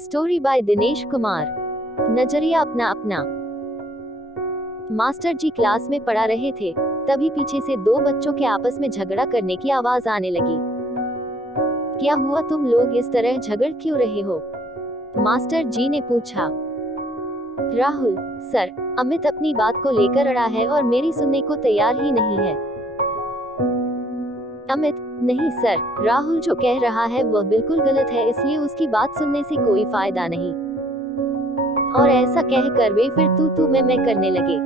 Story by Dinesh Kumar. नजरिया अपना अपना। मास्टर जी क्लास में पढ़ा रहे थे, तभी पीछे से दो बच्चों के आपस में झगड़ा करने की आवाज आने लगी। क्या हुआ, तुम लोग इस तरह झगड़ क्यों रहे हो? मास्टर जी ने पूछा। राहुल सर, अमित अपनी बात को लेकर अड़ा है और मेरी सुनने को तैयार ही नहीं है। अमित, नहीं सर, राहुल जो कह रहा है वह बिल्कुल गलत है, इसलिए उसकी बात सुनने से कोई फायदा नहीं। और ऐसा कहकर वे फिर तू मैं करने लगे।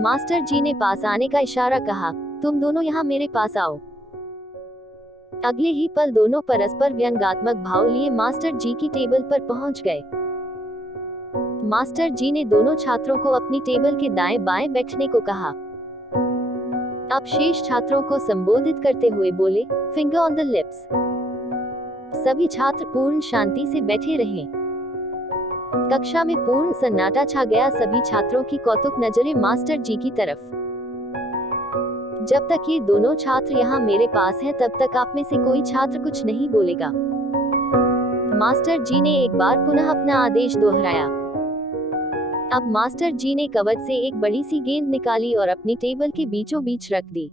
मास्टर जी ने पास आने का इशारा कहा, तुम दोनों यहाँ मेरे पास आओ। अगले ही पल दोनों परस्पर व्यंग्यात्मक भाव लिए मास्टर जी की टेबल पर पहुंच गए। मास्टर जी ने दोनों छात्रों को अपनी टेबल के दाएं बाएं बैठने को कहा। अब शेष छात्रों को संबोधित करते हुए बोले, फिंगर ऑन द लिप्स। सभी छात्र पूर्ण शांति से बैठे रहे। कक्षा में पूर्ण सन्नाटा छा गया। सभी छात्रों की कौतुक नजरें मास्टर जी की तरफ। जब तक ये दोनों छात्र यहाँ मेरे पास हैं, तब तक आप में से कोई छात्र कुछ नहीं बोलेगा। मास्टर जी ने एक बार पुनः अपना आदेश दोहराया। अब मास्टर जी ने कवच से एक बड़ी सी गेंद निकाली और अपनी टेबल के बीचों बीच रख दी।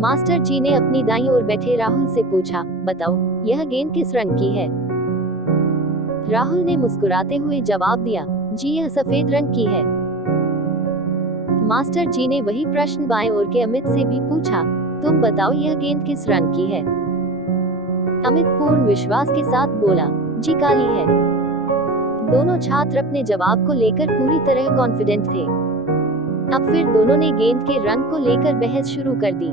मास्टर जी ने अपनी दाईं ओर बैठे राहुल से पूछा, बताओ यह गेंद किस रंग की है? राहुल ने मुस्कुराते हुए जवाब दिया, जी यह सफेद रंग की है। मास्टर जी ने वही प्रश्न बाएं ओर के अमित से भी पूछा, तुम बताओ यह गेंद किस रंग की है? अमित पूर्ण विश्वास के साथ बोला, जी काली है। दोनों छात्र अपने जवाब को लेकर पूरी तरह कॉन्फिडेंट थे। अब फिर दोनों ने गेंद के रंग को लेकर बहस शुरू कर दी।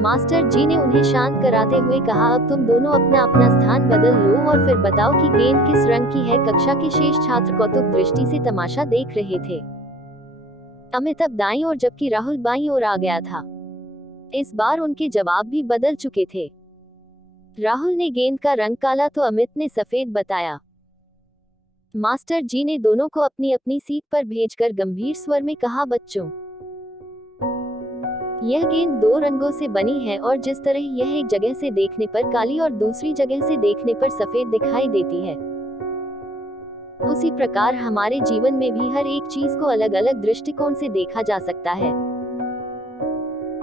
मास्टर जी ने उन्हें शांत कराते हुए कहा, अब तुम दोनों अपना अपना स्थान बदल लो और फिर बताओ कि गेंद किस रंग की है। कक्षा के शेष छात्र कौतुक दृष्टि से तमाशा देख रहे थे। अमित अब दाईं ओर जबकि राहुल बाईं ओर आ गया था। इस बार उनके जवाब भी बदल चुके थे। राहुल ने गेंद का रंग काला तो अमित ने सफेद बताया। मास्टर जी ने दोनों को अपनी अपनी सीट पर भेजकर गंभीर स्वर में कहा, बच्चों, यह गेंद दो रंगों से बनी है और जिस तरह यह एक जगह से देखने पर काली और दूसरी जगह से देखने पर सफेद दिखाई देती है, उसी प्रकार हमारे जीवन में भी हर एक चीज को अलग अलग दृष्टिकोण से देखा जा सकता है।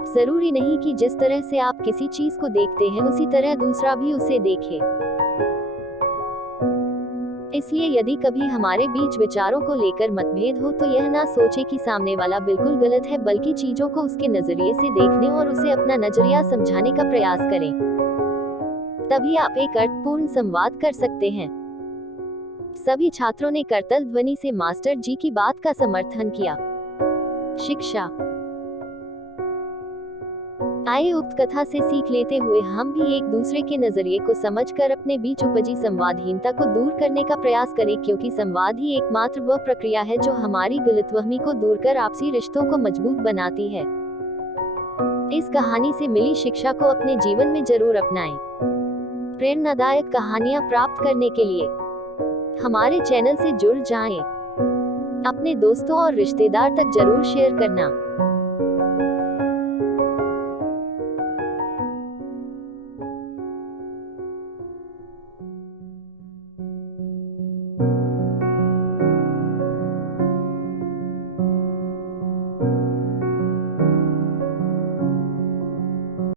जरूरी नहीं कि जिस तरह से आप किसी चीज को देखते हैं उसी तरह दूसरा भी उसे देखे। इसलिए यदि कभी हमारे बीच विचारों को लेकर मतभेद हो तो यह ना सोचे कि सामने वाला बिल्कुल गलत है, बल्कि चीजों को उसके नजरिए से देखने और उसे अपना नजरिया समझाने का प्रयास करें। तभी आप एक अर्थपूर्ण संवाद कर सकते हैं। सभी छात्रों ने करतल ध्वनि से मास्टर जी की बात का समर्थन किया। शिक्षा। आइए उक्त कथा से सीख लेते हुए हम भी एक दूसरे के नजरिए को समझकर अपने बीच उपजी संवादहीनता को दूर करने का प्रयास करें, क्योंकि संवाद ही एकमात्र वह प्रक्रिया है जो हमारी गलतफहमी को दूर कर आपसी रिश्तों को मजबूत बनाती है। इस कहानी से मिली शिक्षा को अपने जीवन में जरूर अपनाएं। प्रेरणादायक कहानियां प्राप्त करने के लिए हमारे चैनल से जुड़ जाएं। अपने दोस्तों और रिश्तेदार तक जरूर शेयर करना।